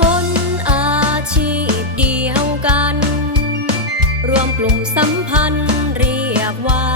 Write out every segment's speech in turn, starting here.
คนอาชีพเดียวกัน รวมกลุ่มสัมพันธ์เรียกว่า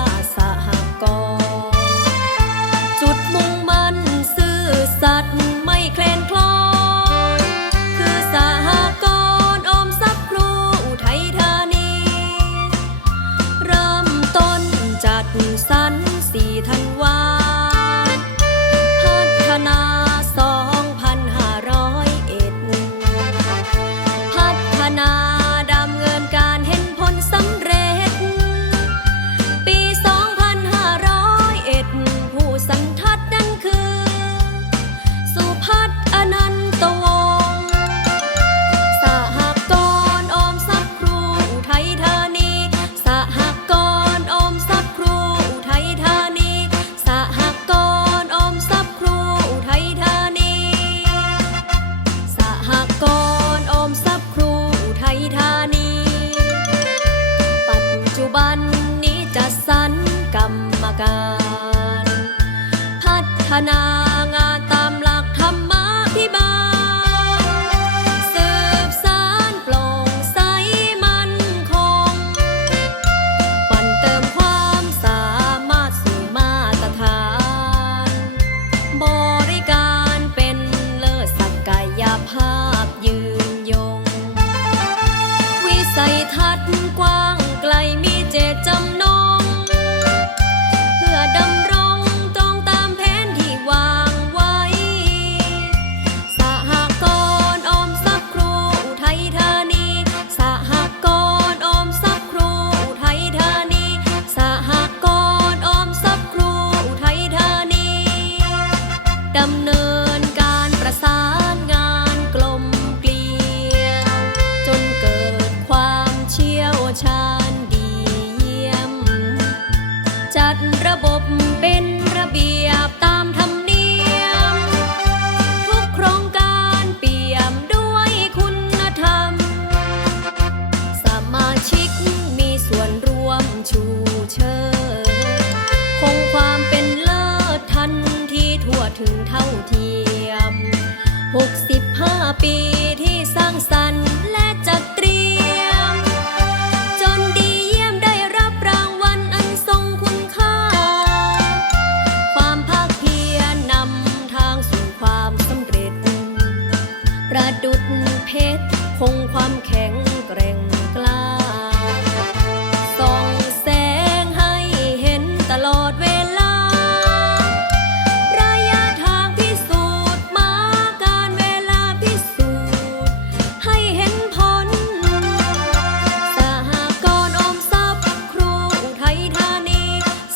การ พัฒนาำหกสิบห้าปี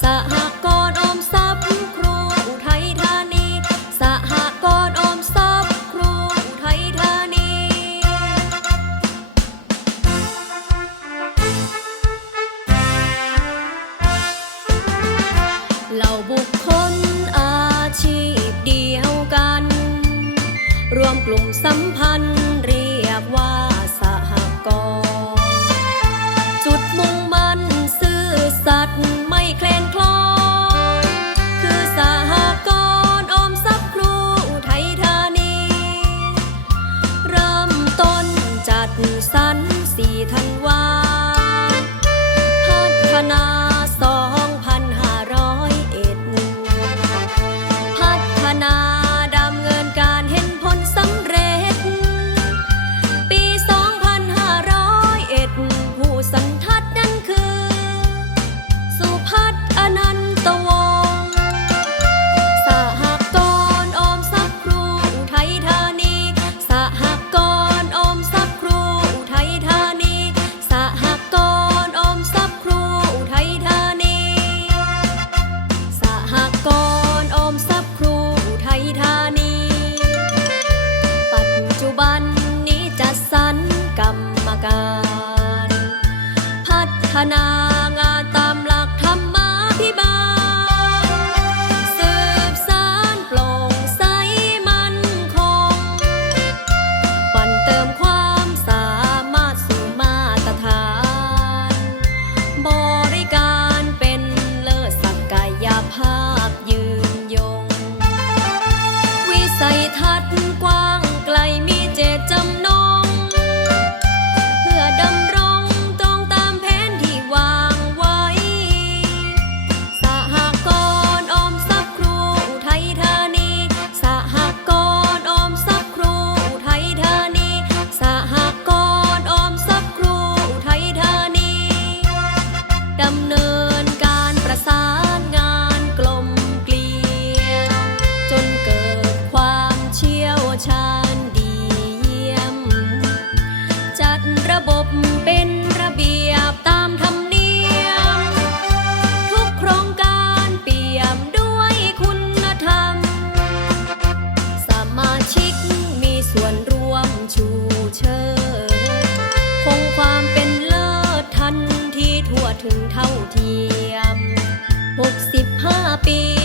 따 สี่ธันวา บันนี้จัดสรรกรรมการ พัฒนา ดำเนินการประสาน ถึงเท่าเทียม 65 ปี